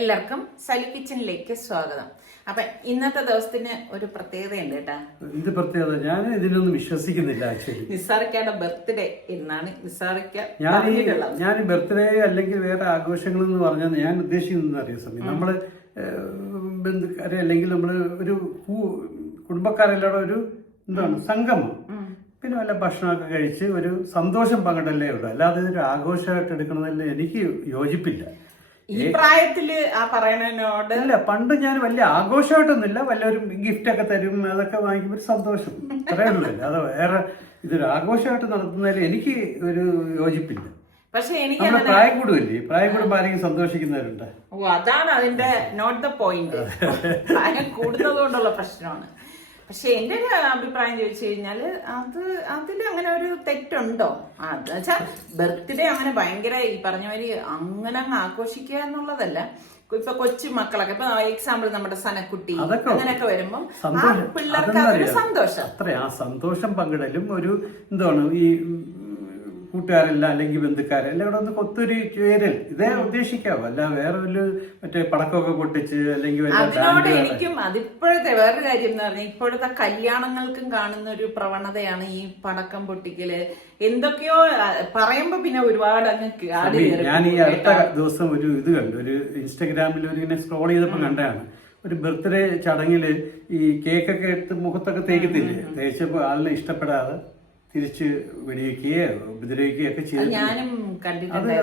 എല്ലാവർക്കും സലി കിച്ചണിലേക്ക് സ്വാഗതം. അപ്പൊ ഇന്നത്തെ ദിവസത്തിന് ഒരു പ്രത്യേകതയുണ്ട് കേട്ടാ. എന്ത് പ്രത്യേകത? ഞാൻ ഇതിനൊന്നും വിശ്വസിക്കുന്നില്ല. ആക്ച്വലി നിസാറിക്കയുടെ ബർത്ത്ഡേ എന്നാണ് നിസാറിക്ക ഞാൻ ബർത്ത്ഡേ അല്ലെങ്കിൽ വേറെ ആഘോഷങ്ങൾ എന്ന് പറഞ്ഞാൽ ഞാൻ ഉദ്ദേശിക്കുന്നത് അറിയാം സമയം നമ്മള് ബന്ധുക്കാരെ അല്ലെങ്കിൽ നമ്മള് ഒരു കുടുംബക്കാരെല്ലാം ഒരു എന്താണ് സംഗമം, പിന്നെ വല്ല ഭക്ഷണമൊക്കെ കഴിച്ച് ഒരു സന്തോഷം പങ്കിടല്ലേ ഉള്ളൂ. അല്ലാതെ ഒരു ആഘോഷമായിട്ട് എടുക്കണമെന്നില്ല, എനിക്ക് യോജിപ്പില്ല. ഈ പ്രായത്തില് ആ പറയണതിനോട് ഇല്ല. പണ്ട് ഞാൻ വലിയ ആഘോഷമായിട്ടൊന്നുമില്ല, വല്ലൊരു ഗിഫ്റ്റ് ഒക്കെ തരും, അതൊക്കെ വാങ്ങിക്കുമ്പോൾ ഒരു സന്തോഷം, അത്രയൊന്നുമില്ല. അത് വേറെ ഇതൊരു ആഘോഷമായിട്ട് നടത്തുന്നതിൽ എനിക്ക് ഒരു യോജിപ്പില്ല. പക്ഷെ എനിക്ക് പ്രായം കൂടുമല്ലേ, പ്രായം കൂടുമ്പോൾ ആരെങ്കിലും സന്തോഷിക്കുന്നവരുണ്ട്. ഓ, അതാണ് അതിന്റെ നോട്ട് ദ പോയിന്റ്. പ്രായം കൂടുന്നത് കൊണ്ടുള്ള പ്രശ്നമാണ്. പക്ഷെ എന്റെ ഒരു അഭിപ്രായം ചോദിച്ചു കഴിഞ്ഞാല് അതിൽ അങ്ങനെ ഒരു തെറ്റുണ്ടോ? അത് വെച്ചാൽ ബർത്ത്ഡേ അങ്ങനെ ഭയങ്കര ഈ പറഞ്ഞ മാതിരി അങ്ങനെ അങ്ങ് ആഘോഷിക്കുക എന്നുള്ളതല്ല. ഇപ്പൊ കൊച്ചു മക്കളൊക്കെ ഇപ്പൊ എക്സാമ്പിൾ നമ്മുടെ സനക്കുട്ടി അങ്ങനെയൊക്കെ വരുമ്പം പിള്ളേർക്ക് അതൊരു സന്തോഷം. അത്ര ആ സന്തോഷം പങ്കിടലും ഒരു എന്താണ് ഈ കൂട്ടുകാരെല്ലാം അല്ലെങ്കിൽ ബന്ധുക്കാരെല്ലാം ഇവിടെ ഒന്ന് ഒത്തൊരു ചേരൽ, ഇതേ ഉദ്ദേശിക്കാവോ. അല്ല വേറെ ഒരു മറ്റേ പടക്കമൊക്കെ പൊട്ടിച്ച് അല്ലെങ്കിൽ അതിനോട് എനിക്കും അതിപ്പോഴത്തെ വേറൊരു കാര്യം എന്ന് പറഞ്ഞാൽ ഇപ്പോഴത്തെ കല്യാണങ്ങൾക്കും കാണുന്ന ഒരു പ്രവണതയാണ് ഈ പടക്കം പൊട്ടിക്കല്. എന്തൊക്കെയോ പറയുമ്പോ പിന്നെ ഒരുപാട് അങ്ങ്. ഞാൻ ഈ അടുത്ത ദിവസം ഒരു ഇത് കണ്ടു, ഒരു ഇൻസ്റ്റാഗ്രാമിൽ ഒരു ഇങ്ങനെ സ്ക്രോൾ ചെയ്തപ്പോ കണ്ടതാണ്. ഒരു ബർത്ത്ഡേ ചടങ്ങില് ഈ കേക്കൊക്കെ എടുത്ത് മുഖത്തൊക്കെ തേക്കത്തില്ലേ, തേച്ചപ്പോ ആളിനെ ഇഷ്ടപ്പെടാതെ തിരിച്ച് വെടിവെക്കുകയോ ഉപദ്രവിക്കുകയോ ഒക്കെ ചെയ്തു.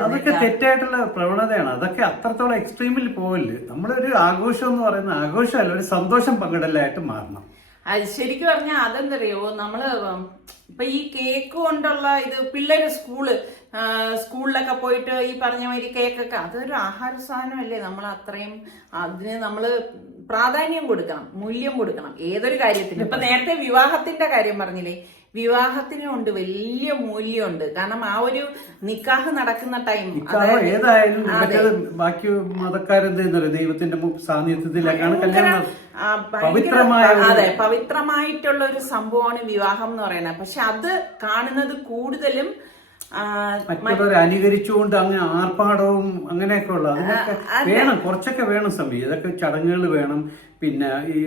അതൊക്കെ തെറ്റായിട്ടുള്ള പ്രവണതയാണ്. അതൊക്കെ അത്രത്തോളം എക്സ്ട്രീമിൽ പോവില്ല. നമ്മളൊരു ആഘോഷം എന്ന് പറയുന്ന ആഘോഷമല്ല, ഒരു സന്തോഷം പങ്കിടലായിട്ട് മാറണം. അത് ശരിക്കും പറഞ്ഞാൽ അതെന്തറിയോ, നമ്മള് ഇപ്പൊ ഈ കേക്ക് കൊണ്ടുള്ള ഇത് പിള്ളേര് സ്കൂളിലൊക്കെ പോയിട്ട് ഈ പറഞ്ഞ മാതിരി കേക്കൊക്കെ അതൊരു ആഹാര സാധനമല്ലേ. നമ്മൾ അത്രയും അതിന് നമ്മള് പ്രാധാന്യം കൊടുക്കണം, മൂല്യം കൊടുക്കണം ഏതൊരു കാര്യത്തിനും. ഇപ്പൊ നേരത്തെ വിവാഹത്തിന്റെ കാര്യം പറഞ്ഞില്ലേ, വിവാഹത്തിനും ഉണ്ട് വലിയ മൂല്യമുണ്ട്. കാരണം ആ ഒരു നിക്കാഹ് നടക്കുന്ന ടൈം ഏതായാലും ബാക്കി മതക്കാരെന്ത് ചെയ്യുന്നത് ദൈവത്തിന്റെ സാന്നിധ്യത്തിലേക്കാണ് കല്യാണം. അതെ, പവിത്രമായിട്ടുള്ള ഒരു സംഭവമാണ് വിവാഹം എന്ന് പറയുന്നത്. പക്ഷെ അത് കാണുന്നത് കൂടുതലും മറ്റുള്ളവരെ അനുകരിച്ചുകൊണ്ട് അങ്ങ് ആർപ്പാടവും അങ്ങനെയൊക്കെ ഉള്ള അതിനൊക്കെ വേണം, കുറച്ചൊക്കെ വേണം സമയം. ഇതൊക്കെ ചടങ്ങുകൾ വേണം, പിന്നെ ഈ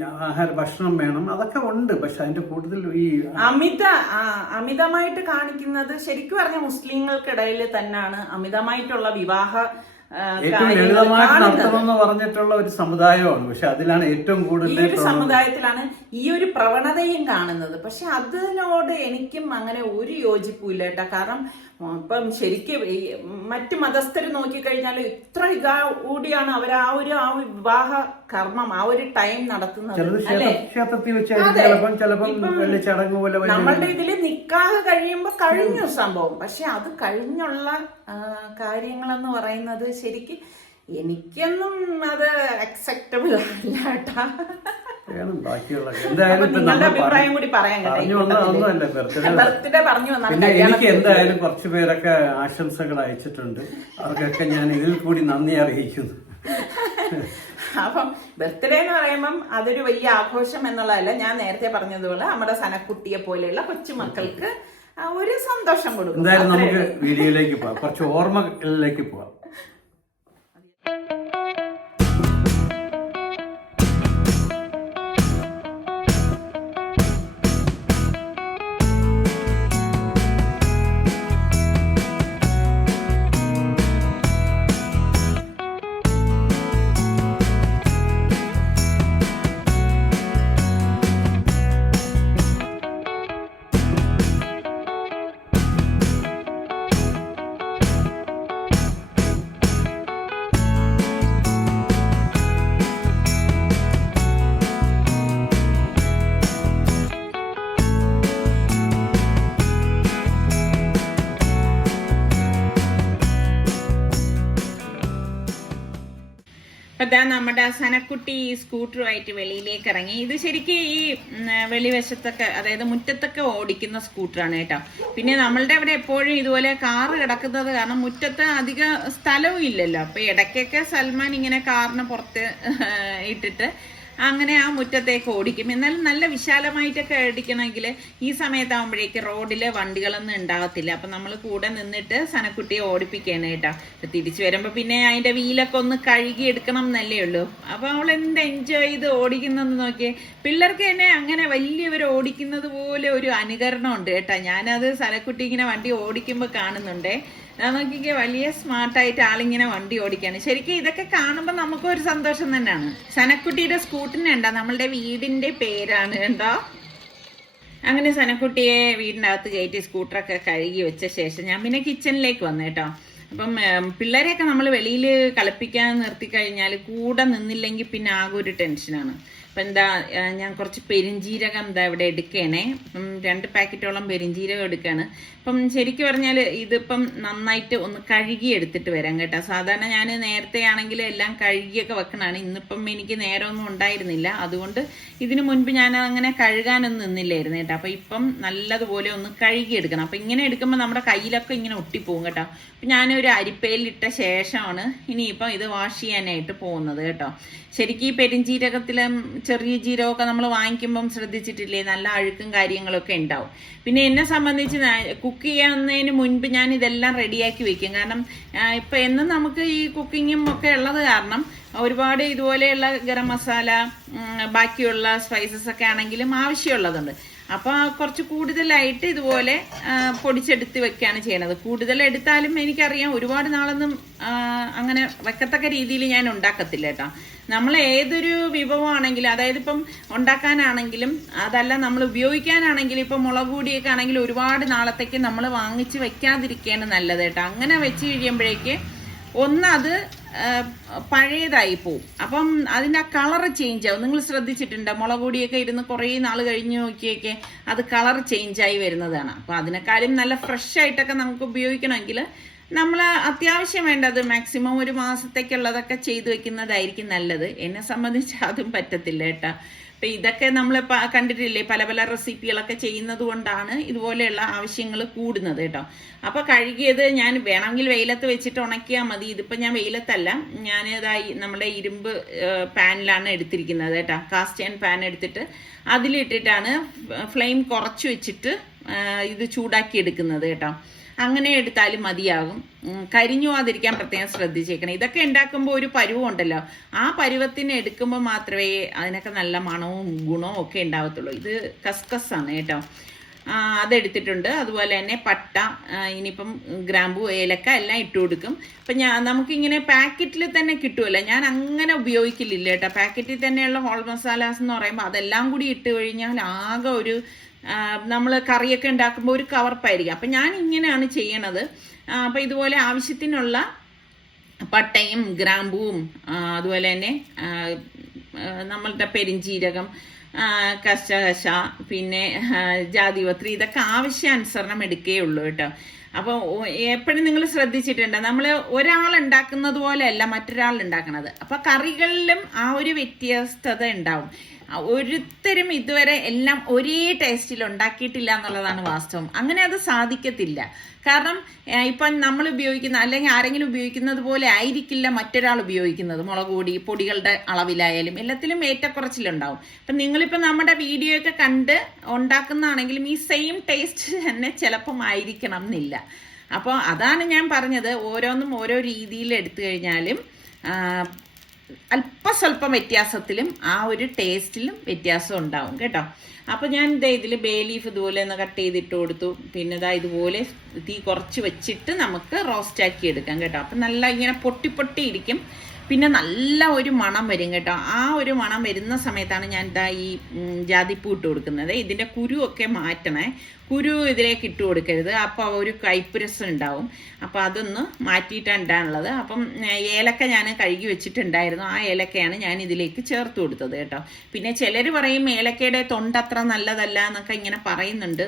ഭക്ഷണം വേണം, അതൊക്കെ ഉണ്ട്. പക്ഷെ അതിന്റെ കൂടുതൽ ഈ അമിതമായിട്ട് കാണിക്കുന്നത് ശരിക്കും പറഞ്ഞ മുസ്ലിങ്ങൾക്കിടയിൽ തന്നെയാണ് അമിതമായിട്ടുള്ള വിവാഹ ഏറ്റവും ലളിതമായിട്ട് നടത്തണമെന്ന് പറഞ്ഞിട്ടുള്ള ഒരു സമുദായമാണ്. പക്ഷെ അതിലാണ് ഏറ്റവും കൂടുതൽ ഈ ഒരു സമുദായത്തിലാണ് ഈ ഒരു പ്രവണതയും കാണുന്നത്. പക്ഷെ അതിനോട് എനിക്കും അങ്ങനെ ഒരു യോജിപ്പില്ല കേട്ടോ. കാരണം ഇപ്പം ശരിക്കും മറ്റു മതസ്ഥര് നോക്കിക്കഴിഞ്ഞാൽ ഇത്ര കൂടിയാണ് അവർ ആ വിവാഹ കർമ്മം ആ ഒരു ടൈം നടത്തുന്നത്. നമ്മളുടെ ഇതില് നിക്കാഹ് കഴിയുമ്പോ കഴിഞ്ഞു സംഭവം. പക്ഷെ അത് കഴിഞ്ഞുള്ള കാര്യങ്ങളെന്ന് പറയുന്നത് ശരിക്കും എനിക്കൊന്നും അത് അക്സെപ്റ്റബിൾ അല്ല കേട്ടാ. നിങ്ങളുടെ അഭിപ്രായം കൂടി പറയാൻ ബർത്ത്ഡേ പറഞ്ഞു പിന്നെ എനിക്ക് എന്തായാലും കുറച്ചു പേരൊക്കെ ആശംസകൾ അയച്ചിട്ടുണ്ട്. അവർക്കൊക്കെ ഞാൻ ഇതിൽ കൂടി നന്ദി അറിയിക്കുന്നു. അപ്പം ബർത്ത്ഡേ എന്ന് പറയുമ്പം അതൊരു വലിയ ആഘോഷം എന്നുള്ളതല്ല. ഞാൻ നേരത്തെ പറഞ്ഞതുപോലെ നമ്മുടെ സനക്കുട്ടിയെ പോലെയുള്ള കൊച്ചുമക്കൾക്ക് ഒരു സന്തോഷം കൊടുക്കും. എന്തായാലും നമുക്ക് വീഡിയോയിലേക്ക് പോവാം, കുറച്ച് ഓർമ്മകളിലേക്ക് പോവാം. അതാ നമ്മുടെ സനക്കുട്ടി ഈ സ്കൂട്ടറുമായിട്ട് വെളിയിലേക്ക് ഇറങ്ങി. ഇത് ശരിക്കും ഈ വെളിവശത്തൊക്കെ, അതായത് മുറ്റത്തൊക്കെ ഓടിക്കുന്ന സ്കൂട്ടറാണ് കേട്ടോ. പിന്നെ നമ്മളുടെ അവിടെ എപ്പോഴും ഇതുപോലെ കാറ് കിടക്കുന്നത് കാരണം മുറ്റത്ത് അധിക സ്ഥലവും ഇല്ലല്ലോ. അപ്പൊ ഇടയ്ക്കൊക്കെ സൽമാൻ ഇങ്ങനെ കാറിന് പുറത്ത് ഇട്ടിട്ട് അങ്ങനെ ആ മുറ്റത്തേക്ക് ഓടിക്കും. എന്നാലും നല്ല വിശാലമായിട്ടൊക്കെ ഓടിക്കണമെങ്കിൽ ഈ സമയത്താകുമ്പോഴേക്ക് റോഡിൽ വണ്ടികളൊന്നും ഉണ്ടാകത്തില്ല. അപ്പം നമ്മൾ കൂടെ നിന്നിട്ട് സനക്കുട്ടിയെ ഓടിപ്പിക്കുകയാണ് കേട്ടോ. അപ്പം തിരിച്ചു വരുമ്പോൾ പിന്നെ അതിൻ്റെ വീലൊക്കെ ഒന്ന് കഴുകി എടുക്കണം എന്നല്ലേ ഉള്ളൂ. അപ്പം അവൾ എന്ത് എൻജോയ് ചെയ്ത് ഓടിക്കുന്നെന്ന് നോക്കിയേ. പിള്ളേർക്ക് തന്നെ അങ്ങനെ വലിയവർ ഓടിക്കുന്നത് പോലെ ഒരു അനുകരണം ഉണ്ട് കേട്ടോ. ഞാനത് സനക്കുട്ടി ഇങ്ങനെ വണ്ടി ഓടിക്കുമ്പോൾ കാണുന്നുണ്ടേ. നോക്കിക്കേ, വലിയ സ്മാർട്ടായിട്ട് ആളിങ്ങനെ വണ്ടി ഓടിക്കാണ്. ശരിക്കും ഇതൊക്കെ കാണുമ്പോൾ നമുക്കൊരു സന്തോഷം തന്നെയാണ്. സനക്കുട്ടിയുടെ സ്കൂട്ടറിനുണ്ടോ നമ്മളുടെ വീടിന്റെ പേരാണ് കേട്ടോ. അങ്ങനെ സനക്കുട്ടിയെ വീടിൻ്റെ അകത്ത് കയറ്റി സ്കൂട്ടറൊക്കെ കഴുകി വെച്ച ശേഷം ഞാൻ പിന്നെ കിച്ചണിലേക്ക് വന്നു കേട്ടോ. അപ്പം പിള്ളേരെയൊക്കെ നമ്മൾ വെളിയിൽ കളിപ്പിക്കാൻ നിർത്തിക്കഴിഞ്ഞാൽ കൂടെ നിന്നില്ലെങ്കിൽ പിന്നെ ആകെ ഒരു ടെൻഷനാണ്. അപ്പം എന്താ, ഞാൻ കുറച്ച് പെരിഞ്ജീരകം എന്താ ഇവിടെ എടുക്കണേ. അപ്പം 2 പാക്കറ്റോളം പെരിഞ്ജീരകം എടുക്കുകയാണ്. അപ്പം ശരിക്കും പറഞ്ഞാൽ ഇതിപ്പം നന്നായിട്ട് ഒന്ന് കഴുകി എടുത്തിട്ട് വരാം കേട്ടോ. സാധാരണ ഞാൻ നേരത്തെ ആണെങ്കിൽ എല്ലാം കഴുകിയൊക്കെ വെക്കണതാണ്. ഇന്നിപ്പം എനിക്ക് നേരമൊന്നും ഉണ്ടായിരുന്നില്ല, അതുകൊണ്ട് ഇതിനു മുൻപ് ഞാൻ അങ്ങനെ കഴുകാനൊന്നും നിന്നില്ലായിരുന്നു കേട്ടോ. അപ്പം ഇപ്പം നല്ലതുപോലെ ഒന്ന് കഴുകി എടുക്കണം. അപ്പം ഇങ്ങനെ എടുക്കുമ്പോൾ നമ്മുടെ കയ്യിലൊക്കെ ഇങ്ങനെ ഒട്ടിപ്പോകും കേട്ടോ. അപ്പം ഞാനൊരു അരിപ്പയിലിട്ട ശേഷമാണ് ഇനിയിപ്പം ഇത് വാഷ് ചെയ്യാനായിട്ട് പോകുന്നത് കേട്ടോ. ശരിക്കും ഈ പെരിഞ്ജീരകത്തിലും ചെറിയ ജീരകമൊക്കെ നമ്മൾ വാങ്ങിക്കുമ്പം ശ്രദ്ധിച്ചിട്ടില്ലേ, നല്ല അഴുക്കും കാര്യങ്ങളൊക്കെ ഉണ്ടാവും. പിന്നെ എന്നെ സംബന്ധിച്ച് കുക്ക് ചെയ്യുന്നതിന് മുൻപ് ഞാൻ ഇതെല്ലാം റെഡിയാക്കി വെക്കും. കാരണം ഇപ്പം എന്നും നമുക്ക് ഈ കുക്കിങ്ങും ഒക്കെ ഉള്ളത് കാരണം ഒരുപാട് ഇതുപോലെയുള്ള ഗരം മസാല ബാക്കിയുള്ള സ്പൈസസ് ഒക്കെ ആണെങ്കിലും ആവശ്യമുള്ളതുണ്ട്. അപ്പോൾ കുറച്ച് കൂടുതലായിട്ട് ഇതുപോലെ പൊടിച്ചെടുത്ത് വെക്കുകയാണ് ചെയ്യണത്. കൂടുതൽ എടുത്താലും എനിക്കറിയാം ഒരുപാട് നാളൊന്നും അങ്ങനെ വെക്കത്തക്ക രീതിയിൽ ഞാൻ ഉണ്ടാക്കത്തില്ല കേട്ടോ. നമ്മൾ ഏതൊരു വിഭവമാണെങ്കിലും, അതായത് ഇപ്പം ഉണ്ടാക്കാനാണെങ്കിലും അതല്ല നമ്മൾ ഉപയോഗിക്കാനാണെങ്കിലും, ഇപ്പം മുളക് പൊടിയൊക്കെ ആണെങ്കിൽ ഒരുപാട് നാളത്തേക്ക് നമ്മൾ വാങ്ങിച്ച് വെക്കാതിരിക്കുകയാണ് നല്ലത് കേട്ടോ. അങ്ങനെ വെച്ച് കഴിയുമ്പോഴേക്ക് അത് പഴയതായി പോവും. അപ്പം അതിൻ്റെ ആ കളറ് ചേഞ്ച് ആവും. നിങ്ങൾ ശ്രദ്ധിച്ചിട്ടുണ്ടോ? മുളക് പൊടിയൊക്കെ ഇരുന്ന് കുറേ നാൾ കഴിഞ്ഞ് നോക്കിയൊക്കെ അത് കളർ ചേഞ്ചായി വരുന്നതാണ്. അപ്പം അതിനേക്കാളും നല്ല ഫ്രഷ് ആയിട്ടൊക്കെ നമുക്ക് ഉപയോഗിക്കണമെങ്കിൽ നമ്മൾ അത്യാവശ്യം വേണ്ടത് മാക്സിമം 1 മാസത്തേക്കുള്ളതൊക്കെ ചെയ്തു വെക്കുന്നതായിരിക്കും നല്ലത്. എന്നെ സംബന്ധിച്ച് അതും പറ്റത്തില്ല കേട്ടോ. അപ്പം ഇതൊക്കെ നമ്മൾ കണ്ടിട്ടില്ലേ, പല പല റെസിപ്പികളൊക്കെ ചെയ്യുന്നത് കൊണ്ടാണ് ഇതുപോലെയുള്ള ആവശ്യങ്ങൾ കൂടുന്നത് കേട്ടോ. അപ്പോൾ കഴുകിയത് ഞാൻ വേണമെങ്കിൽ വെയിലത്ത് വെച്ചിട്ട് ഉണക്കിയാൽ മതി. ഇതിപ്പോൾ ഞാൻ വെയിലത്തല്ല, ഞാൻ ഇതായി നമ്മുടെ ഇരുമ്പ് പാനിലാണ് എടുത്തിരിക്കുന്നത് കേട്ടോ. കാസ്റ്റ് അയൺ പാൻ എടുത്തിട്ട് അതിലിട്ടിട്ടാണ് ഫ്ലെയിം കുറച്ച് വെച്ചിട്ട് ഇത് ചൂടാക്കി എടുക്കുന്നത് കേട്ടോ. അങ്ങനെ എടുത്താലും മതിയാകും. കരിഞ്ഞു പോകാതിരിക്കാൻ പ്രത്യേകം ശ്രദ്ധിച്ചേക്കണം. ഇതൊക്കെ ഉണ്ടാക്കുമ്പോൾ ഒരു പരുവം ഉണ്ടല്ലോ, ആ പരുവത്തിന് എടുക്കുമ്പോൾ മാത്രമേ അതിനൊക്കെ നല്ല മണവും ഗുണവും ഒക്കെ ഉണ്ടാവത്തുള്ളൂ. ഇത് കസ്കസാണ് കേട്ടോ, അതെടുത്തിട്ടുണ്ട്. അതുപോലെ തന്നെ പട്ട, ഇനിയിപ്പം ഗ്രാമ്പു, ഏലക്ക എല്ലാം ഇട്ട് കൊടുക്കും. അപ്പം നമുക്കിങ്ങനെ പാക്കറ്റിൽ തന്നെ കിട്ടുമല്ലോ, ഞാൻ അങ്ങനെ ഉപയോഗിക്കില്ല കേട്ടോ. പാക്കറ്റിൽ തന്നെയുള്ള ഹോൾ മസാലാസ് എന്ന് പറയുമ്പോൾ അതെല്ലാം കൂടി ഇട്ട് കഴിഞ്ഞാൽ ആകെ ഒരു നമ്മൾ കറിയൊക്കെ ഉണ്ടാക്കുമ്പോൾ ഒരു കവർപ്പായിരിക്കും. അപ്പം ഞാൻ ഇങ്ങനെയാണ് ചെയ്യണത്. അപ്പം ഇതുപോലെ ആവശ്യത്തിനുള്ള പട്ടയും ഗ്രാമ്പുവും അതുപോലെ തന്നെ നമ്മളുടെ പെരിഞ്ജീരകം, കശകശ, പിന്നെ ജാതിപത്രി, ഇതൊക്കെ ആവശ്യാനുസരണം എടുക്കുകയുള്ളൂ കേട്ടോ. അപ്പോൾ എപ്പോഴും നിങ്ങൾ ശ്രദ്ധിച്ചിട്ടുണ്ട്, നമ്മൾ ഒരാൾ ഉണ്ടാക്കുന്നത് പോലെയല്ല മറ്റൊരാൾ ഉണ്ടാക്കുന്നത്. അപ്പോൾ കറികളിലും ആ ഒരു വ്യത്യസ്തത ഉണ്ടാവും. ഒരുത്തരും ഇതുവരെ എല്ലാം ഒരേ ടേസ്റ്റിൽ ഉണ്ടാക്കിയിട്ടില്ല എന്നുള്ളതാണ് വാസ്തവം. അങ്ങനെ അത് സാധിക്കത്തില്ല. കാരണം ഇപ്പം നമ്മൾ ഉപയോഗിക്കുന്ന അല്ലെങ്കിൽ ആരെങ്കിലും ഉപയോഗിക്കുന്നത് പോലെ ആയിരിക്കില്ല മറ്റൊരാൾ ഉപയോഗിക്കുന്നത്. മുളക് പൊടികളുടെ അളവിലായാലും എല്ലാത്തിലും ഏറ്റക്കുറച്ചിലുണ്ടാവും. അപ്പം നിങ്ങളിപ്പോൾ നമ്മുടെ വീഡിയോ ഒക്കെ കണ്ട് ഉണ്ടാക്കുന്നതാണെങ്കിലും ഈ സെയിം ടേസ്റ്റ് തന്നെ ചിലപ്പം ആയിരിക്കണം എന്നില്ല. അപ്പോൾ അതാണ് ഞാൻ പറഞ്ഞത്, ഓരോന്നും ഓരോ രീതിയിൽ എടുത്തു കഴിഞ്ഞാലും അല്പസ്വല്പം വ്യത്യാസത്തിലും ആ ഒരു ടേസ്റ്റിലും വ്യത്യാസം ഉണ്ടാവും കേട്ടോ. അപ്പോൾ ഞാൻ ഇതിൽ ബേ ലീഫ് ഇതുപോലെ ഒന്ന് കട്ട് ചെയ്തിട്ട് കൊടുത്തു. പിന്നെ ഇതുപോലെ തീ കുറച്ച് വെച്ചിട്ട് നമുക്ക് റോസ്റ്റാക്കി എടുക്കാം കേട്ടോ. അപ്പം നല്ല ഇങ്ങനെ പൊട്ടി ഇരിക്കും. പിന്നെ നല്ല ഒരു മണം വരും കേട്ടോ. ആ ഒരു മണം വരുന്ന സമയത്താണ് ഞാൻ ഈ ജാതിപ്പൂ ഇട്ട് കൊടുക്കുന്നത്. ഇതിൻ്റെ കുരുവൊക്കെ മാറ്റണേ, കുരു ഇതിലേക്ക് ഇട്ട് കൊടുക്കരുത്. അപ്പോൾ ഒരു കയ്പ്പ് രസം ഉണ്ടാവും. അപ്പോൾ അതൊന്ന് മാറ്റിയിട്ടാണ് ഇടാനുള്ളത്. അപ്പം ഏലക്ക ഞാൻ കഴുകി വെച്ചിട്ടുണ്ടായിരുന്നു, ആ ഏലക്കയാണ് ഞാൻ ഇതിലേക്ക് ചേർത്ത് കൊടുത്തത് കേട്ടോ. പിന്നെ ചിലർ പറയും ഏലക്കയുടെ തൊണ്ടത്ര നല്ലതല്ല എന്നൊക്കെ ഇങ്ങനെ പറയുന്നുണ്ട്.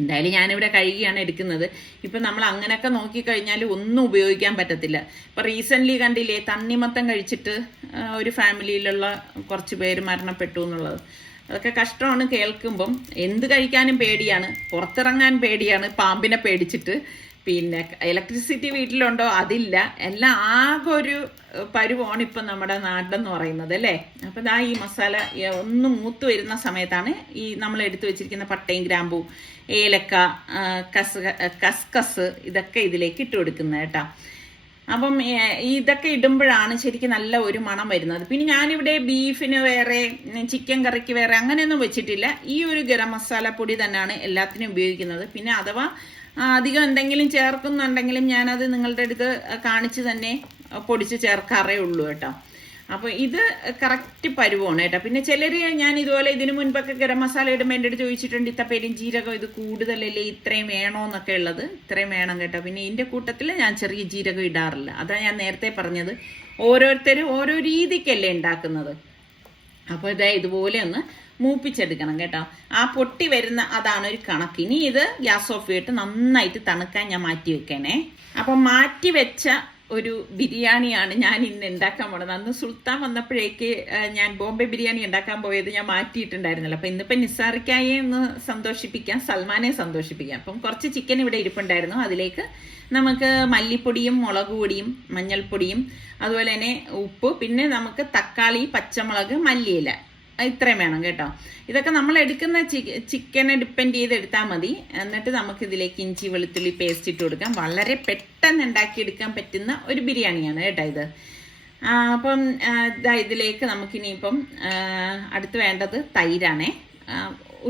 എന്തായാലും ഞാനിവിടെ കഴുകിയാണ് എടുക്കുന്നത്. ഇപ്പം നമ്മൾ അങ്ങനെയൊക്കെ നോക്കിക്കഴിഞ്ഞാൽ ഒന്നും ഉപയോഗിക്കാൻ പറ്റത്തില്ല. ഇപ്പം റീസെൻ്റ്ലി കണ്ടില്ലേ, തണ്ണിമത്തം കഴിച്ചിട്ട് ഒരു ഫാമിലിയിലുള്ള കുറച്ച് പേര് മരണപ്പെട്ടു എന്നുള്ളത്. അതൊക്കെ കഷ്ടമാണ് കേൾക്കുമ്പം. എന്ത് കഴിക്കാനും പേടിയാണ്, പുറത്തിറങ്ങാൻ പേടിയാണ് പാമ്പിനെ പേടിച്ചിട്ട്. പിന്നെ ഇലക്ട്രിസിറ്റി വീട്ടിലുണ്ടോ അതില്ല, എല്ലാം ആകെ ഒരു പരുവാണ് ഇപ്പം നമ്മുടെ നാടെന്ന് പറയുന്നത് അല്ലേ. അപ്പം ഇതാ ഈ മസാല ഒന്ന് മൂത്ത് വരുന്ന സമയത്താണ് ഈ നമ്മൾ എടുത്തു വെച്ചിരിക്കുന്ന പട്ടയും ഗ്രാമ്പൂ, ഏലക്ക, കസ്കസ് ഇതൊക്കെ ഇതിലേക്ക് ഇട്ട് കൊടുക്കുന്നത് കേട്ടോ. അപ്പം ഇതൊക്കെ ഇടുമ്പോഴാണ് ശരിക്കും നല്ല ഒരു മണം വരുന്നത്. പിന്നെ ഞാനിവിടെ ബീഫിന് വേറെ, ചിക്കൻ കറിക്ക് വേറെ അങ്ങനെയൊന്നും വെച്ചിട്ടില്ല. ഈ ഒരു ഗരം മസാല പൊടി തന്നെയാണ് എല്ലാത്തിനും ഉപയോഗിക്കുന്നത്. പിന്നെ അഥവാ അധികം എന്തെങ്കിലും ചേർക്കുന്നുണ്ടെങ്കിലും ഞാനത് നിങ്ങളുടെ അടുത്ത് കാണിച്ച് തന്നെ പൊടിച്ച് ചേർക്കാറേ ഉള്ളൂ കേട്ടോ. അപ്പോൾ ഇത് കറക്റ്റ് പരുവമാണ് കേട്ടോ. പിന്നെ ചിലർ ഞാൻ ഇതുപോലെ ഇതിനു മുൻപൊക്കെ ഗരം മസാല ഇടുമ്പോൾ എൻ്റെ അടുത്ത് ചോദിച്ചിട്ടുണ്ട്, ഇത്ത പെരുംജീരകം ഇത് കൂടുതലല്ലേ, ഇത്രയും വേണോ എന്നൊക്കെ ഉള്ളത്. ഇത്രയും വേണം കേട്ടോ. പിന്നെ ഇതിൻ്റെ കൂട്ടത്തിൽ ഞാൻ ചെറിയ ജീരകം ഇടാറില്ല. അതാ ഞാൻ നേരത്തെ പറഞ്ഞത്, ഓരോരുത്തരും ഓരോ രീതിക്കല്ലേ ഉണ്ടാക്കുന്നത്. അപ്പോൾ ഇതുപോലെ ഒന്ന് മൂപ്പിച്ചെടുക്കണം കേട്ടോ. ആ പൊട്ടി വരുന്ന അതാണ് ഒരു കണക്ക്. ഇനി ഇത് ഗ്യാസ് ഓഫ് ചെയ്തിട്ട് നന്നായിട്ട് തണുക്കാൻ ഞാൻ മാറ്റി വെക്കണേ. അപ്പം മാറ്റി വെച്ച ഒരു ബിരിയാണിയാണ് ഞാൻ ഇന്ന് ഉണ്ടാക്കാൻ പോണത്. അന്ന് സുൽത്താൻ വന്നപ്പോഴേക്ക് ഞാൻ ബോംബെ ബിരിയാണി ഉണ്ടാക്കാൻ പോയത് ഞാൻ മാറ്റിയിട്ടുണ്ടായിരുന്നല്ലോ. അപ്പം ഇന്നിപ്പം നിസാറിക്കായി ഒന്ന് സന്തോഷിപ്പിക്കാം, സൽമാനെ സന്തോഷിപ്പിക്കാം. അപ്പം കുറച്ച് ചിക്കൻ ഇവിടെ ഇരിപ്പുണ്ടായിരുന്നു. അതിലേക്ക് നമുക്ക് മല്ലിപ്പൊടിയും മുളക് പൊടിയും മഞ്ഞൾപ്പൊടിയും അതുപോലെ തന്നെ ഉപ്പ്, പിന്നെ നമുക്ക് തക്കാളി, പച്ചമുളക്, മല്ലിയില, ഇത്രയും വേണം കേട്ടോ. ഇതൊക്കെ നമ്മൾ എടുക്കുന്ന ചിക്കനെ ഡിപ്പെൻഡ് ചെയ്ത് എടുത്താൽ മതി. എന്നിട്ട് നമുക്ക് ഇതിലേക്ക് ഇഞ്ചി വെളുത്തുള്ളി പേസ്റ്റ് ഇട്ട് കൊടുക്കാം. വളരെ പെട്ടെന്ന് ഉണ്ടാക്കിയെടുക്കാൻ പറ്റുന്ന ഒരു ബിരിയാണിയാണ് കേട്ടോ ഇത്. അപ്പം ഇതിലേക്ക് നമുക്കിനിയിപ്പം അടുത്ത് വേണ്ടത് തൈരാണേ.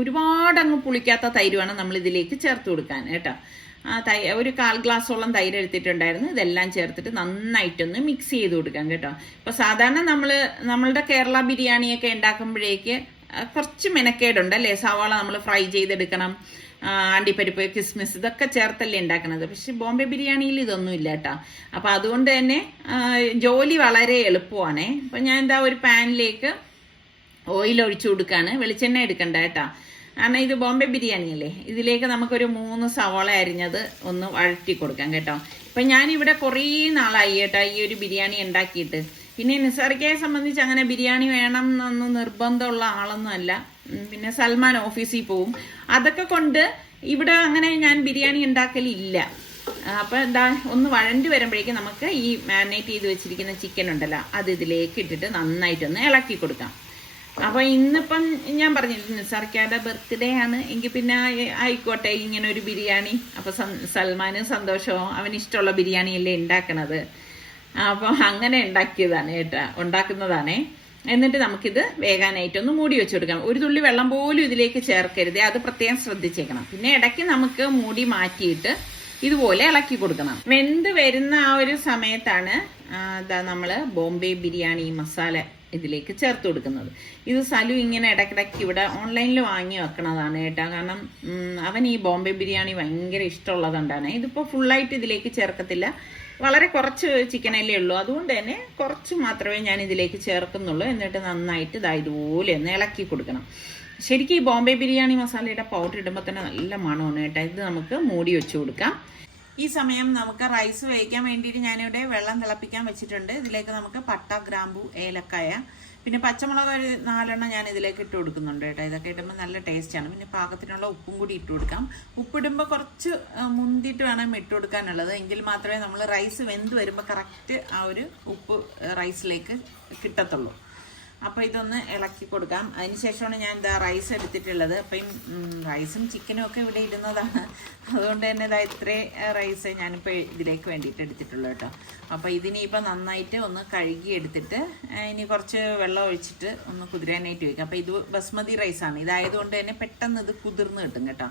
ഒരുപാട് അങ്ങ് പുളിക്കാത്ത തൈര് വേണം നമ്മൾ ഇതിലേക്ക് ചേർത്ത് കൊടുക്കാൻ കേട്ടോ. ഒരു 1/4 ഗ്ലാസോളം തൈര് എടുത്തിട്ടുണ്ടായിരുന്നു. ഇതെല്ലാം ചേർത്തിട്ട് നന്നായിട്ടൊന്ന് മിക്സ് ചെയ്ത് കൊടുക്കാം കേട്ടോ. ഇപ്പൊ സാധാരണ നമ്മളുടെ കേരള ബിരിയാണിയൊക്കെ ഉണ്ടാക്കുമ്പോഴേക്ക് കുറച്ച് മെനക്കേടുണ്ട് അല്ലേ. സവാള നമ്മൾ ഫ്രൈ ചെയ്തെടുക്കണം, അണ്ടിപ്പരിപ്പ്, കിസ്മിസ് ഇതൊക്കെ ചേർത്തല്ലേ ഉണ്ടാക്കണത്. പക്ഷെ ബോംബെ ബിരിയാണിയിൽ ഇതൊന്നും ഇല്ല കേട്ടോ. അപ്പൊ അതുകൊണ്ട് തന്നെ ജോലി വളരെ എളുപ്പമാണേ. അപ്പൊ ഞാൻ ഒരു പാനിലേക്ക് ഓയിൽ ഒഴിച്ചു കൊടുക്കാണ്. വെളിച്ചെണ്ണ എടുക്കണ്ട കേട്ടോ, കാരണം ഇത് ബോംബെ ബിരിയാണി അല്ലേ. ഇതിലേക്ക് നമുക്കൊരു 3 സവാള അരിഞ്ഞത് ഒന്ന് വഴറ്റി കൊടുക്കാം കേട്ടോ. ഇപ്പം ഞാനിവിടെ കുറേ നാളായി കേട്ടോ ഈ ഒരു ബിരിയാണി ഉണ്ടാക്കിയിട്ട്. പിന്നെ നിസാറിക്കയെ സംബന്ധിച്ച് അങ്ങനെ ബിരിയാണി വേണം എന്നൊന്നും നിർബന്ധമുള്ള ആളൊന്നും അല്ല. പിന്നെ സൽമാൻ ഓഫീസിൽ പോവും, അതൊക്കെ കൊണ്ട് ഇവിടെ അങ്ങനെ ഞാൻ ബിരിയാണി ഉണ്ടാക്കലില്ല. അപ്പം ഒന്ന് വഴണ്ടി വരുമ്പോഴേക്കും നമുക്ക് ഈ മാരിനേറ്റ് ചെയ്ത് വെച്ചിരിക്കുന്ന ചിക്കൻ ഉണ്ടല്ലോ അത് ഇതിലേക്ക് ഇട്ടിട്ട് നന്നായിട്ടൊന്ന് ഇളക്കി കൊടുക്കാം. അപ്പൊ ഇന്നിപ്പം ഞാൻ പറഞ്ഞില്ല നിസാർക്കയുടെ ബർത്ത്ഡേ ആണ്, എങ്കിൽ പിന്നെ ആയിക്കോട്ടെ ഇങ്ങനെ ഒരു ബിരിയാണി. അപ്പൊ സൽമാന് സന്തോഷവും, അവന് ഇഷ്ടമുള്ള ബിരിയാണിയല്ലേ ഉണ്ടാക്കണത്. അപ്പൊ അങ്ങനെ ഉണ്ടാക്കുന്നതാണേ. എന്നിട്ട് നമുക്കിത് വേകാനായിട്ടൊന്ന് മൂടി വെച്ച് കൊടുക്കാം. ഒരു തുള്ളി വെള്ളം പോലും ഇതിലേക്ക് ചേർക്കരുത്, അത് പ്രത്യേകം ശ്രദ്ധിച്ചേക്കണം. പിന്നെ ഇടയ്ക്ക് നമുക്ക് മൂടി മാറ്റിയിട്ട് ഇതുപോലെ ഇളക്കി കൊടുക്കണം. വെന്ത് വരുന്ന ആ ഒരു സമയത്താണ് നമ്മള് ബോംബെ ബിരിയാണി മസാല ഇതിലേക്ക് ചേർത്ത് കൊടുക്കുന്നത്. ഇത് സലു ഇങ്ങനെ ഇടയ്ക്കിടയ്ക്ക് ഇവിടെ ഓൺലൈനിൽ വാങ്ങി വെക്കണതാണ് കേട്ടോ. കാരണം അവൻ ഈ ബോംബെ ബിരിയാണി ഭയങ്കര ഇഷ്ടമുള്ളതുകൊണ്ടാണ്. ഇതിപ്പോൾ ഫുള്ളായിട്ട് ഇതിലേക്ക് ചേർക്കത്തില്ല, വളരെ കുറച്ച് ചിക്കനല്ലേ ഉള്ളൂ. അതുകൊണ്ട് തന്നെ കുറച്ച് മാത്രമേ ഞാൻ ഇതിലേക്ക് ചേർക്കുന്നുള്ളൂ. എന്നിട്ട് നന്നായിട്ട് ഇതുപോലെ ഒന്ന് ഇളക്കി കൊടുക്കണം. ശരിക്കും ഈ ബോംബെ ബിരിയാണി മസാലയുടെ പൗഡർ ഇടുമ്പോൾ തന്നെ നല്ല മണമാണ് കേട്ടോ. ഇത് നമുക്ക് മൂടി വെച്ച് കൊടുക്കാം. ഈ സമയം നമുക്ക് റൈസ് വേവിക്കാൻ വേണ്ടിയിട്ട് ഞാനിവിടെ വെള്ളം തിളപ്പിക്കാൻ വെച്ചിട്ടുണ്ട്. ഇതിലേക്ക് നമുക്ക് പട്ട, ഗ്രാമ്പു, ഏലക്കായ, പിന്നെ പച്ചമുളക് ഒരു 4 ഞാൻ ഇതിലേക്ക് ഇട്ട് കൊടുക്കുന്നുണ്ട് കേട്ടോ. ഇതൊക്കെ ഇടുമ്പോൾ നല്ല ടേസ്റ്റാണ്. പിന്നെ പാകത്തിനുള്ള ഉപ്പും കൂടി ഇട്ട് കൊടുക്കാം. ഉപ്പിടുമ്പോൾ കുറച്ച് മുന്തിയിട്ട് വേണം ഇട്ട് കൊടുക്കാനുള്ളത്, എങ്കിൽ മാത്രമേ നമ്മൾ റൈസ് വെന്ത് വരുമ്പോൾ കറക്റ്റ് ആ ഒരു ഉപ്പ് റൈസിലേക്ക് കിട്ടത്തുള്ളൂ. അപ്പോൾ ഇതൊന്ന് ഇളക്കി കൊടുക്കാം. അതിനുശേഷമാണ് ഞാൻ റൈസ് എടുത്തിട്ടുള്ളത്. അപ്പം റൈസും ചിക്കനും ഒക്കെ ഇവിടെ ഇടുന്നതാണ്. അതുകൊണ്ട് തന്നെ ഇത്രയും റൈസ് ഞാനിപ്പോൾ ഇതിലേക്ക് വേണ്ടിയിട്ട് എടുത്തിട്ടുള്ളൂ കേട്ടോ. അപ്പോൾ ഇതിനിപ്പോൾ നന്നായിട്ട് ഒന്ന് കഴുകി എടുത്തിട്ട് ഇനി കുറച്ച് വെള്ളം ഒഴിച്ചിട്ട് ഒന്ന് കുതിരാനായിട്ട് വയ്ക്കാം. അപ്പോൾ ഇത് ബസ്മതി റൈസാണ്. ഇതായതുകൊണ്ട് തന്നെ പെട്ടെന്ന് ഇത് കുതിർന്ന് കിട്ടും കേട്ടോ.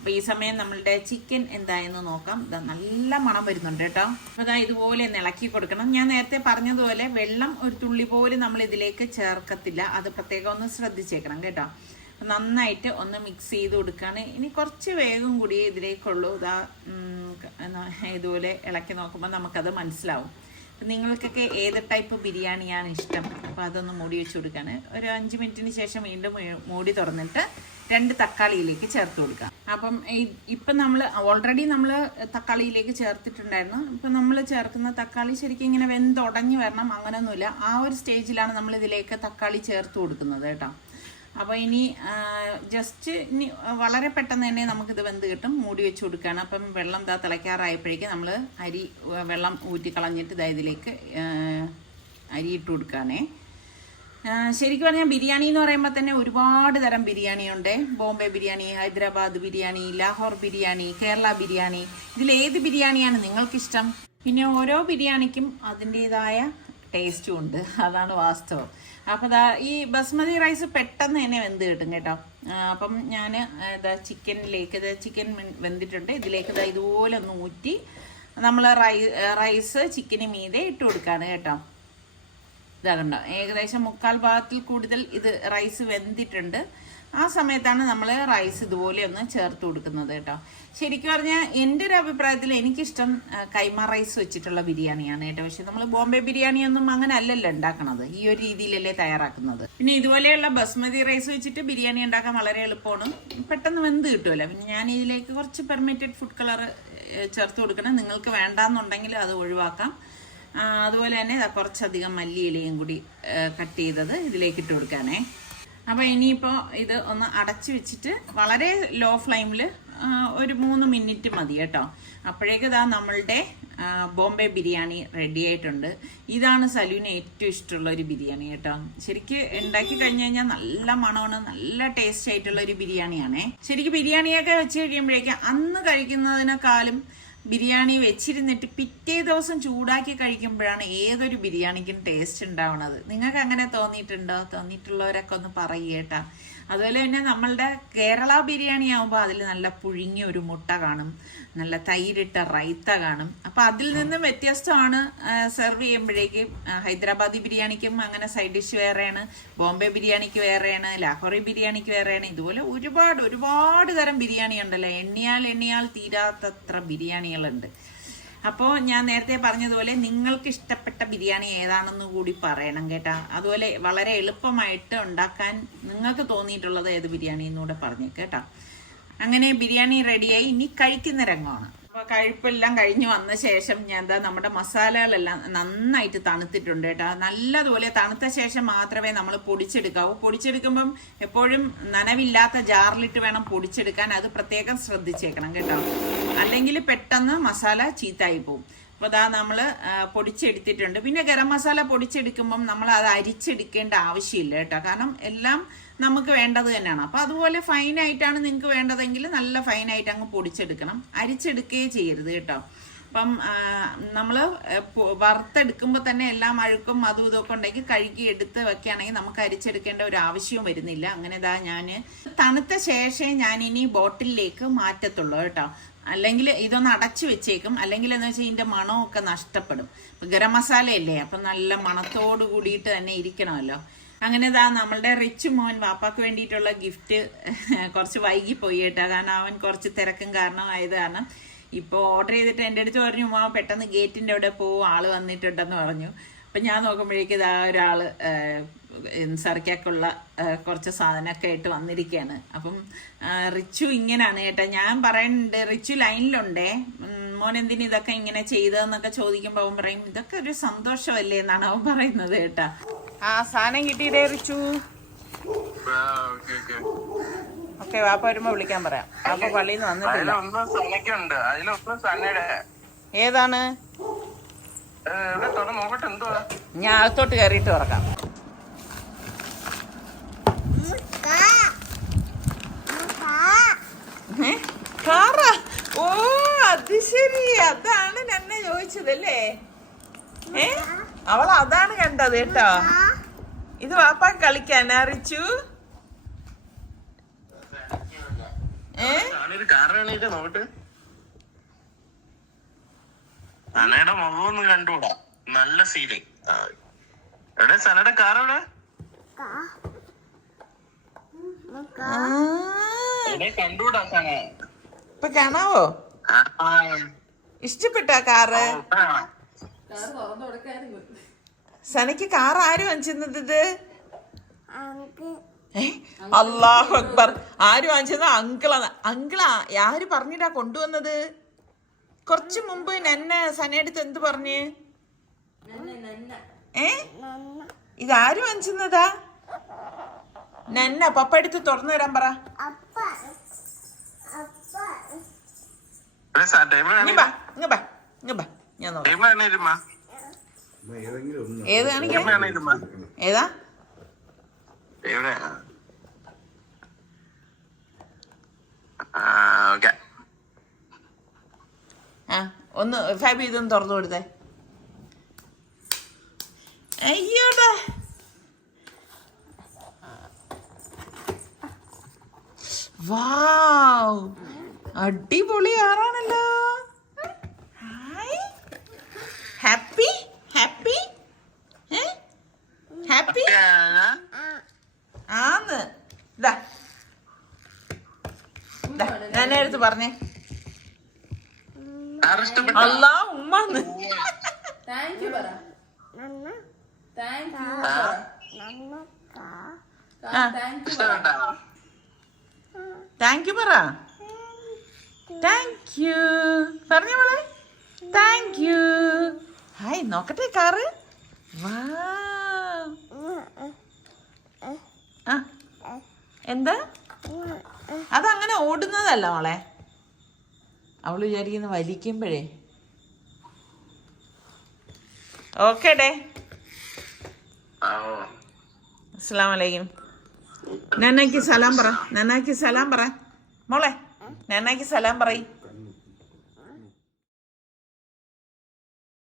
അപ്പോൾ ഈ സമയം നമ്മളുടെ ചിക്കൻ എന്തായെന്ന് നോക്കാം. നല്ല മണം വരുന്നുണ്ട് കേട്ടോ. അപ്പോൾ ഇതുപോലെ ഒന്ന് ഇളക്കി കൊടുക്കണം. ഞാൻ നേരത്തെ പറഞ്ഞതുപോലെ വെള്ളം ഒരു തുള്ളി പോലും നമ്മൾ ഇതിലേക്ക് ചേർക്കത്തില്ല, അത് പ്രത്യേകം ഒന്ന് ശ്രദ്ധിച്ചേക്കണം കേട്ടോ. നന്നായിട്ട് ഒന്ന് മിക്സ് ചെയ്ത് കൊടുക്കുകയാണ്. ഇനി കുറച്ച് വേഗം കൂടി ഇതിലേക്കുള്ളൂ. ഇതുപോലെ ഇളക്കി നോക്കുമ്പോൾ നമുക്കത് മനസ്സിലാവും. നിങ്ങൾക്കൊക്കെ ഏത് ടൈപ്പ് ബിരിയാണിയാണ് ഇഷ്ടം. അപ്പോൾ അതൊന്ന് മൂടി വെച്ച് കൊടുക്കുകയാണ്. ഒരു 5 മിനിറ്റിന് ശേഷം വീണ്ടും മൂടി തുറന്നിട്ട് 2 തക്കാളിയിലേക്ക് ചേർത്ത് കൊടുക്കാം. അപ്പം ഇപ്പം നമ്മൾ ഓൾറെഡി നമ്മൾ തക്കാളിയിലേക്ക് ചേർത്തിട്ടുണ്ടായിരുന്നു. ഇപ്പം നമ്മൾ ചേർക്കുന്ന തക്കാളി ശരിക്കും ഇങ്ങനെ വെന്തുടഞ്ഞ് വരണം, അങ്ങനെയൊന്നുമില്ല. ആ ഒരു സ്റ്റേജിലാണ് നമ്മൾ ഇതിലേക്ക് തക്കാളി ചേർത്ത് കൊടുക്കുന്നത് കേട്ടോ. അപ്പോൾ ഇനി ജസ്റ്റ് ഇനി വളരെ പെട്ടെന്ന് തന്നെ നമുക്കിത് വെന്ത് കിട്ടും. മൂടി വെച്ച് കൊടുക്കുകയാണ്. അപ്പം വെള്ളം തിളയ്ക്കാറായപ്പോഴേക്കും നമ്മൾ വെള്ളം ഊറ്റി കളഞ്ഞിട്ട് ഇതിലേക്ക് അരി ഇട്ട് കൊടുക്കുകയാണേ. ശരിക്കും പറഞ്ഞാൽ ബിരിയാണി എന്ന് പറയുമ്പോൾ തന്നെ ഒരുപാട് തരം ബിരിയാണിയുണ്ട്. ബോംബെ ബിരിയാണി, ഹൈദരാബാദ് ബിരിയാണി, ലാഹോർ ബിരിയാണി, കേരള ബിരിയാണി. ഇതിലേത് ബിരിയാണിയാണ് നിങ്ങൾക്കിഷ്ടം? പിന്നെ ഓരോ ബിരിയാണിക്കും അതിൻ്റെതായ ടേസ്റ്റും ഉണ്ട്, അതാണ് വാസ്തവം. അപ്പോൾ ഈ ബസ്മതി റൈസ് പെട്ടെന്ന് തന്നെ വെന്ത് കിട്ടും കേട്ടോ. അപ്പം ഞാൻ ചിക്കൻ വെന്തിട്ടുണ്ട്. ഇതിലേക്ക് ഇതുപോലെ ഒന്ന് ഊറ്റി നമ്മൾ റൈസ് ചിക്കന് മീതെ ഇട്ട് കൊടുക്കുകയാണ് കേട്ടോ. ഇതാകണ്ടോ, ഏകദേശം 3/4 ഭാഗത്തിൽ കൂടുതൽ ഇത് റൈസ് വെന്തിട്ടുണ്ട്. ആ സമയത്താണ് നമ്മൾ റൈസ് ഇതുപോലെ ഒന്ന് ചേർത്ത് കൊടുക്കുന്നത് കേട്ടോ. ശരിക്കും പറഞ്ഞാൽ എൻ്റെ ഒരു അഭിപ്രായത്തിൽ എനിക്കിഷ്ടം കൈമ റൈസ് വെച്ചിട്ടുള്ള ബിരിയാണിയാണ് കേട്ടോ. പക്ഷെ നമ്മൾ ബോംബെ ബിരിയാണിയൊന്നും അങ്ങനെ അല്ലല്ലോ ഉണ്ടാക്കണത്, ഈ ഒരു രീതിയിലല്ലേ തയ്യാറാക്കുന്നത്. പിന്നെ ഇതുപോലെയുള്ള ബസ്മതി റൈസ് വെച്ചിട്ട് ബിരിയാണി ഉണ്ടാക്കാൻ വളരെ എളുപ്പമാണ്, പെട്ടെന്ന് വെന്ത് കിട്ടുമല്ലോ. പിന്നെ ഞാൻ ഇതിലേക്ക് കുറച്ച് പെർമിറ്റഡ് ഫുഡ് കളർ ചേർത്ത് കൊടുക്കണം. നിങ്ങൾക്ക് വേണ്ടാന്നുണ്ടെങ്കിൽ അത് ഒഴിവാക്കാം. അതുപോലെ തന്നെ കുറച്ചധികം മല്ലിയിലയും കൂടി കട്ട് ചെയ്തത് ഇതിലേക്ക് ഇട്ട് കൊടുക്കാനേ. അപ്പോൾ ഇനിയിപ്പോൾ ഇത് ഒന്ന് അടച്ചു വെച്ചിട്ട് വളരെ ലോ ഫ്ലെയിമിൽ ഒരു 3 മിനിറ്റ് മതി കേട്ടോ. അപ്പോഴേക്ക് നമ്മളുടെ ബോംബെ ബിരിയാണി റെഡി ആയിട്ടുണ്ട്. ഇതാണ് സലൂന് ഏറ്റവും ഇഷ്ടമുള്ള ഒരു ബിരിയാണി കേട്ടോ. ശരിക്കും ഉണ്ടാക്കി കഴിഞ്ഞു കഴിഞ്ഞാൽ നല്ല മണമാണ്, നല്ല ടേസ്റ്റ് ആയിട്ടുള്ള ഒരു ബിരിയാണിയാണേ. ശരിക്കും ബിരിയാണിയൊക്കെ വെച്ച് കഴിയുമ്പോഴേക്കും അന്ന് കഴിക്കുന്നതിനേക്കാളും ബിരിയാണി വെച്ചിരുന്നിട്ട് പിറ്റേ ദിവസം ചൂടാക്കി കഴിക്കുമ്പോഴാണ് ഏതൊരു ബിരിയാണിക്കും ടേസ്റ്റ് ഉണ്ടാവുന്നത്. നിങ്ങൾക്ക് അങ്ങനെ തോന്നിയിട്ടുണ്ടോ? തോന്നിയിട്ടുള്ളവരൊക്കെ ഒന്ന് പറയുക. അതുപോലെ തന്നെ നമ്മളുടെ കേരള ബിരിയാണി ആകുമ്പോൾ അതിൽ നല്ല പുഴുങ്ങിയ ഒരു മുട്ട കാണും, നല്ല തൈരിട്ട റൈത്ത കാണും. അപ്പം അതിൽ നിന്നും വ്യത്യസ്തമാണ് സെർവ് ചെയ്യുമ്പോഴേക്ക്. ഹൈദരാബാദി ബിരിയാണിക്കും അങ്ങനെ സൈഡ് ഡിഷ് വേറെയാണ്, ബോംബെ ബിരിയാണിക്ക് വേറെയാണ്, ലാഹോറി ബിരിയാണിക്ക് വേറെയാണ്. ഇതുപോലെ ഒരുപാട് തരം ബിരിയാണി ഉണ്ടല്ലോ. എണ്ണിയാൽ തീരാത്തത്ര ബിരിയാണികളുണ്ട്. അപ്പോൾ ഞാൻ നേരത്തെ പറഞ്ഞതുപോലെ നിങ്ങൾക്ക് ഇഷ്ടപ്പെട്ട ബിരിയാണി ഏതാണെന്ന് കൂടി പറയണം കേട്ടോ. അതുപോലെ വളരെ എളുപ്പമായിട്ട് ഉണ്ടാക്കാൻ നിങ്ങൾക്ക് തോന്നിയിട്ടുള്ളത് ഏത് ബിരിയാണി എന്നൂടെ പറഞ്ഞേക്ക് കേട്ടോ. അങ്ങനെ ബിരിയാണി റെഡിയായി. ഇനി കഴിക്കുന്ന രംഗമാണ്. അപ്പോൾ കഴിപ്പെല്ലാം കഴിഞ്ഞ് വന്ന ശേഷം ഞാൻ നമ്മുടെ മസാലകളെല്ലാം നന്നായിട്ട് തണുത്തിട്ടുണ്ട് കേട്ടോ. നല്ലതുപോലെ തണുത്ത ശേഷം മാത്രമേ നമ്മൾ പൊടിച്ചെടുക്കാവൂ. പൊടിച്ചെടുക്കുമ്പം എപ്പോഴും നനവില്ലാത്ത ജാറിലിട്ട് വേണം പൊടിച്ചെടുക്കാൻ. അത് പ്രത്യേകം ശ്രദ്ധിച്ചേക്കണം കേട്ടോ, അല്ലെങ്കിൽ പെട്ടെന്ന് മസാല ചീത്തായി പോകും. അപ്പോൾ നമ്മൾ പൊടിച്ചെടുത്തിട്ടുണ്ട്. പിന്നെ ഗരം മസാല പൊടിച്ചെടുക്കുമ്പം നമ്മൾ അത് അരിച്ചെടുക്കേണ്ട ആവശ്യമില്ല കേട്ടോ, കാരണം എല്ലാം നമുക്ക് വേണ്ടത് തന്നെയാണ്. അപ്പോൾ അതുപോലെ ഫൈനായിട്ടാണ് നിങ്ങൾക്ക് വേണ്ടതെങ്കിൽ നല്ല ഫൈനായിട്ട് അങ്ങ് പൊടിച്ചെടുക്കണം, അരിച്ചെടുക്കുകയേ ചെയ്യരുത് കേട്ടോ. അപ്പം നമ്മൾ വറുത്തെടുക്കുമ്പോൾ തന്നെ എല്ലാം അഴുക്കും അതും ഇതൊക്കെ ഉണ്ടെങ്കിൽ കഴുകി എടുത്ത് വെക്കുകയാണെങ്കിൽ നമുക്ക് അരിച്ചെടുക്കേണ്ട ഒരു ആവശ്യവും വരുന്നില്ല. അങ്ങനെ ഞാൻ തണുത്ത ശേഷമേ ഞാനിനി ബോട്ടിലേക്ക് മാറ്റത്തുള്ളൂ കേട്ടോ. അല്ലെങ്കിൽ ഇതൊന്ന് അടച്ചു വെച്ചേക്കും, അല്ലെങ്കിൽ എന്ന് വെച്ചാൽ ഇതിൻ്റെ മണമൊക്കെ നഷ്ടപ്പെടും. ഗരം മസാലയല്ലേ, അപ്പം നല്ല മണത്തോട് കൂടിയിട്ട് തന്നെ ഇരിക്കണമല്ലോ. അങ്ങനെ നമ്മളുടെ റിച്ച് മോൻ വാപ്പാക്ക് വേണ്ടിയിട്ടുള്ള ഗിഫ്റ്റ് കുറച്ച് വൈകിപ്പോയി കേട്ടോ. കാരണം അവൻ കുറച്ച് തിരക്കും കാരണമായത് കാരണം ഇപ്പോൾ ഓർഡർ ചെയ്തിട്ട് എൻ്റെ അടുത്ത് പറഞ്ഞു, ഉമ്മ പെട്ടെന്ന് ഗേറ്റിൻ്റെ അവിടെ പോവും, ആള് വന്നിട്ടുണ്ടെന്ന് പറഞ്ഞു. അപ്പം ഞാൻ നോക്കുമ്പോഴേക്കും ഒരാൾ സർക്കാക്കുള്ള കുറച്ച് സാധനമൊക്കെ ആയിട്ട് വന്നിരിക്കുകയാണ്. അപ്പം റിച്ചു ഇങ്ങനെയാണ് കേട്ടോ. ഞാൻ പറയുന്നുണ്ട്, റിച്ചു ലൈനിലുണ്ടേ, മോൻ എന്തിന് ഇതൊക്കെ ഇങ്ങനെ ചെയ്തതെന്നൊക്കെ ചോദിക്കുമ്പോൾ അവൻ പറയും ഇതൊക്കെ ഒരു സന്തോഷമല്ലേ എന്നാണ് അവൻ പറയുന്നത് കേട്ടാ. സാധനം കിട്ടിയിട്ടേ റിച്ചു. ഓക്കെ, വാപ്പ വരുമ്പോ വിളിക്കാൻ പറയാം. വാപ്പ പള്ളിയിൽ നിന്ന് വന്നിട്ടില്ല. ഏതാണ്? ഞാൻ അകത്തോട്ട് കയറിയിട്ട് തുറക്കാം. കാറാ? ഓ അത് ശരി, അതാണ് എന്നെ ചോദിച്ചതല്ലേ. അവൾ അതാണ് കണ്ടത് കേട്ടോ. ഇത് വാപ്പാ കളിക്കാൻ അറിയിച്ചു. സനയുടെ മുഖമൊന്നും കണ്ടുകൂടാ, നല്ല ഫീലിംഗ്. എവിടെ സനയുടെ കാർ? എവിടെ കണ്ടുകൂടാ സന? ഇപ്പൊ കാണാവോ? ഇഷ്ടപ്പെട്ട കാറ്? സനക്ക് കാർ ആര് വാങ്ങിച്ചത്? ഇത് അല്ലാഹു അക്ബർ, ആര് വാങ്ങിച്ചത്? അങ്കിളാണ്. അങ്കിളാ ആര് പറഞ്ഞിട്ടാ കൊണ്ടുവന്നത്? കുറച്ചു മുമ്പ് എന്നെ സനയടുത്ത് എന്ത് പറഞ്ഞ്? ഇതാര് വാങ്ങിച്ചതാ? നന്ന പപ്പ എടുത്ത് തുറന്നു തരാൻ പറ. ഇങ്ങ് ബാ, ഇങ്ങ് ബാ, ഇങ്ങ് ബാ. ഞാൻ നോക്കാം. ഏത് കാണിക്കാം? ഏതാ? ആ ഒന്ന് ഫാബി ഇതൊന്ന് തുറന്നു കൊടുത്തേ. അയ്യോടാ, വാവ്, അടിപൊളി ആറാണല്ലോ. ഹായ്, ഹാപ്പി ഹാപ്പി ഹാപ്പി ആന്ന്. ഇതാ ഞാൻ എടുത്ത് പറഞ്ഞേ. അല്ലാ ഉമ്മാന്ന്. താങ്ക് യു പറ. Thank you. താങ്ക് യു പറ. താങ്ക് യു പറഞ്ഞ മോളെ. Thank you. ഹായ് നോക്കട്ടെ കാറ്. എന്താ അതങ്ങനെ ഓടുന്നതല്ല മോളെ. അവള് വിചാരിക്കുന്ന വലിക്കുമ്പോഴേ. Okay day. അസ്സലാമു അലൈക്കും. നന്നാക്കി സലാം പറ. നന്നാക്കി സലാം പറ മോളെ. നന്നാക്കി സലാം പറയും.